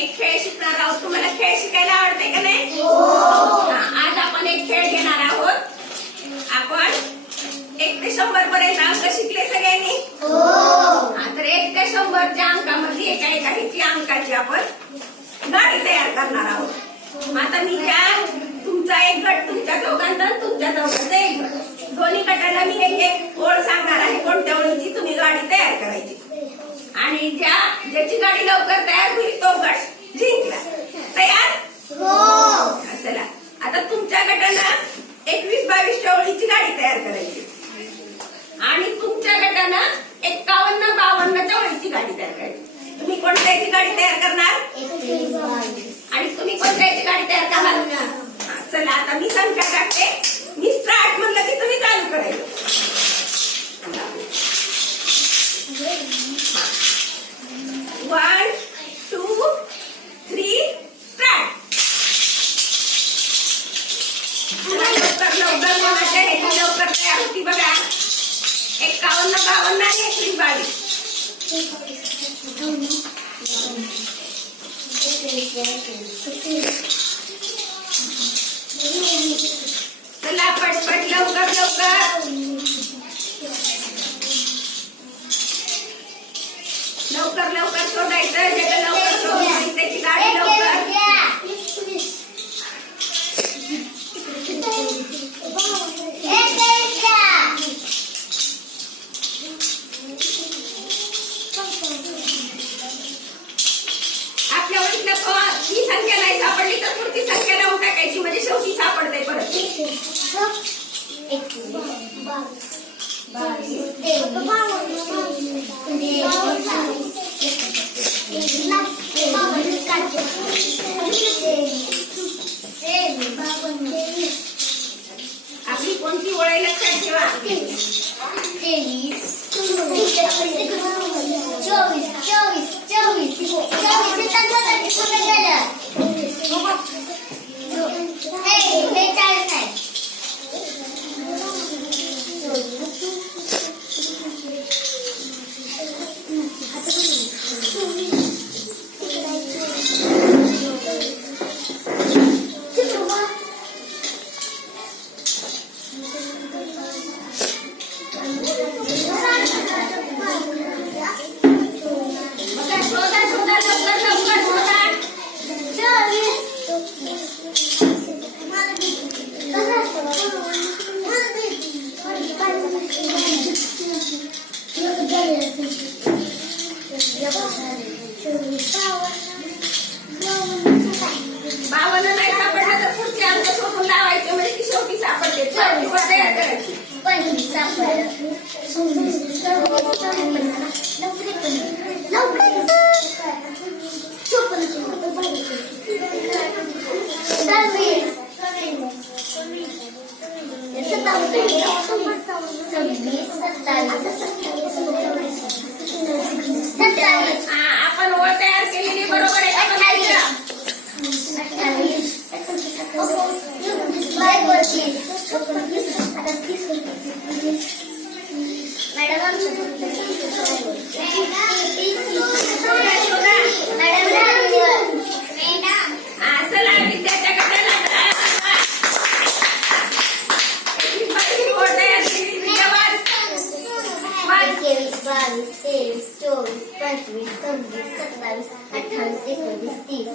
एक खेळ शिकणार आहोत. तुम्हाला खेळ शिकायला आवडते का नाही? आज आपण एक खेळ घेणार आहोत. आपण 1 ते 100 पर्यंत अंक शिकले सगळ्यांनी. तर 1 ते 100च्या अंकामध्ये एका एकाची अंकाची आपण गाडी तयार करणार आहोत. आता मी तुमचा एक गट तुमच्या चौघांचा तुमच्या चौघांचा एक गट, दोन्ही गटाला मी एक ओळ सांगणार आहे. कोणत्या ओळीची तुम्ही गाडी तयार करायची आणि ज्याची गाडी लवकर तयार होईल तो गट जिंकला. तयार? चला आता तुमच्या गटाला 21-22च्या ओळीची गाडी तयार करायची आणि तुमच्या गटाला 51-52च्या ओळीची गाडी तयार करायची. तुम्ही कोणत्याची गाडी तयार करणार आणि तुम्ही कोणत्याची गाडी तयार करणार? चला आता मी संख्या टाकते. मी स्टार्ट म्हणलं की तुम्ही चालू करायचं. 1, 2, 3 स्टार्ट. लवकर कोणाच्या ह्याची लवकर तयार होती बघा. 51-52 आणि 21-22. चला पटपट लवकर लवकर शोधायचं. ज्याला लवकर शोधायची त्याची गाडी लवकर. आपल्या ओळखीला ही संख्या नाही सापडली तर पुढची संख्या लावून टाकायची म्हणजे शेवटी सापडते परत. आपली कोणती ओळ आहे लक्षात ठेवा. 52 नाही सापडलं तर पुढचे अंक शोधून लावायचे म्हणजे ती शेवटी सापडते. तयार करायची. आपण ओळ तयार केलेली बरोबर आहे. चला विद्याच्या गटाला 22, 23, 24, 25, 26, 27, 28, 29, 30.